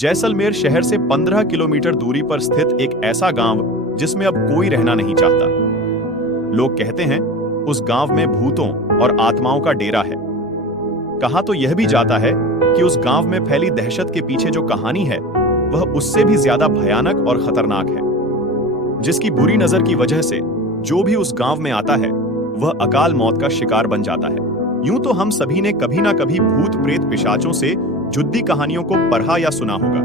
जैसलमेर शहर से 15 किलोमीटर दूरी पर स्थित एक ऐसा गांव जिसमें अब कोई रहना नहीं चाहता। लोग कहते हैं उस गांव में भूतों और आत्माओं का डेरा है। कहा तो यह भी जाता है कि उस गांव में फैली दहशत के पीछे जो कहानी है वह उससे भी ज्यादा भयानक और खतरनाक है, जिसकी बुरी नजर की वजह से जो भी उस गांव में आता है वह अकाल मौत का शिकार बन जाता है। यूं तो हम सभी ने कभी ना कभी भूत प्रेत पिशाचों से जुद्दी कहानियों को पढ़ा या सुना होगा।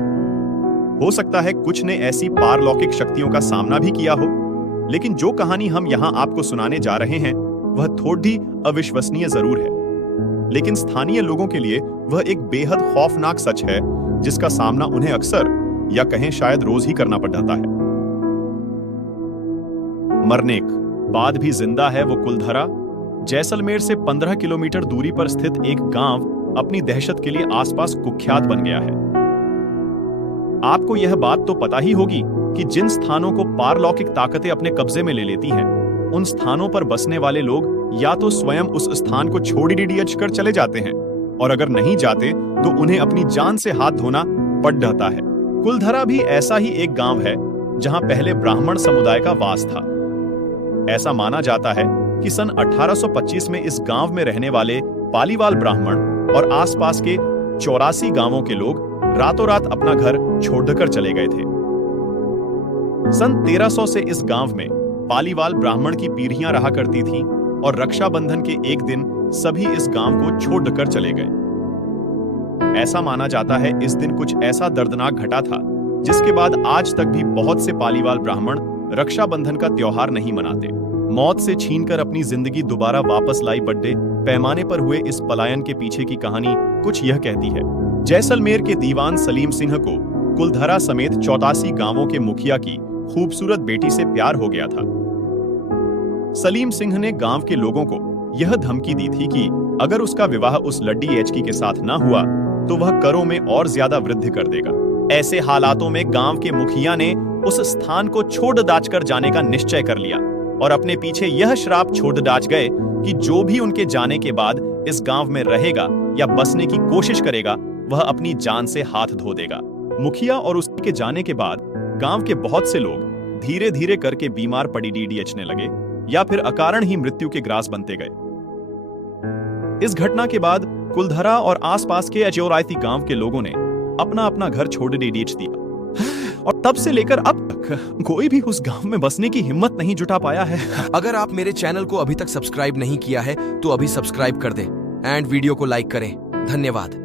हो सकता है कुछ ने ऐसी पारलौकिक शक्तियों का सामना भी किया हो, लेकिन जो कहानी हम यहां आपको सुनाने जा रहे हैं वह थोड़ी अविश्वसनीय जरूर है, लेकिन स्थानीय लोगों के लिए वह एक बेहद खौफनाक सच है जिसका सामना उन्हें अक्सर या कहें शायद रोज ही करना पड़ जाता है। मरने के बाद भी जिंदा है वो कुलधरा। जैसलमेर से 15 किलोमीटर दूरी पर स्थित एक गांव अपनी दहशत के लिए आसपास कुख्यात बन गया है। आपको यह बात तो पता ही होगी कि जिन स्थानों को पारलौकिक ताकतें अपने कब्जे में ले लेती हैं, उन स्थानों पर बसने वाले लोग या तो स्वयं उस स्थान को छोड़ कर चले जाते हैं, और अगर नहीं जाते तो उन्हें अपनी जान से हाथ धोना पड़ जाता है। कुलधरा भी ऐसा ही एक गांव है जहां पहले ब्राह्मण समुदाय का वास था। ऐसा माना जाता है कि सन 1825 में इस गांव में रहने वाले पालीवाल ब्राह्मण और आसपास के 84 गांवों के लोग रातों रात अपना घर छोड़कर चले गए थे। सन 1300 से इस गांव में पालीवाल ब्राह्मण की पीढ़ियां रहा करती थीं और रक्षाबंधन के एक दिन सभी इस गांव को छोड़कर चले गए। ऐसा माना जाता है इस दिन कुछ ऐसा दर्दनाक घटा था जिसके बाद आज तक भी बहुत से पालीवाल ब्राह्मण रक्षाबंधन का त्योहार नहीं मनाते। मौत से छीनकर अपनी जिंदगी दोबारा वापस लाई बड़े पैमाने पर हुए इस पलायन के पीछे की कहानी कुछ यह कहती है। जैसलमेर के दीवान सलीम सिंह को कुलधरा समेत 84 गांवों के मुखिया की खूबसूरत बेटी से प्यार हो गया था। सलीम सिंह ने गांव के लोगों को यह धमकी दी थी कि अगर उसका विवाह उस लड्डी एचकी के साथ न हुआ तो वह करों में और ज्यादा वृद्धि कर देगा। ऐसे हालातों में गांव के मुखिया ने उस स्थान को छोड़ दाच कर जाने का निश्चय कर लिया और अपने पीछे यह श्राप छोड़ दाच गए कि जो भी उनके जाने के बाद इस गांव में रहेगा या बसने की कोशिश करेगा वह अपनी जान से हाथ धो देगा। मुखिया और उसके जाने के बाद गांव के बहुत से लोग धीरे धीरे करके बीमार पड़ी डीडीएचने लगे या फिर अकारण ही मृत्यु के ग्रास बनते गए। इस घटना के बाद कुलधरा और आसपास के अजौरायती गांव के लोगों ने अपना अपना घर छोड़ डीडीएच दिया और तब से लेकर अब तक कोई भी उस गांव में बसने की हिम्मत नहीं जुटा पाया है। अगर आप मेरे चैनल को अभी तक सब्सक्राइब नहीं किया है तो अभी सब्सक्राइब कर दें एंड वीडियो को लाइक करें। धन्यवाद।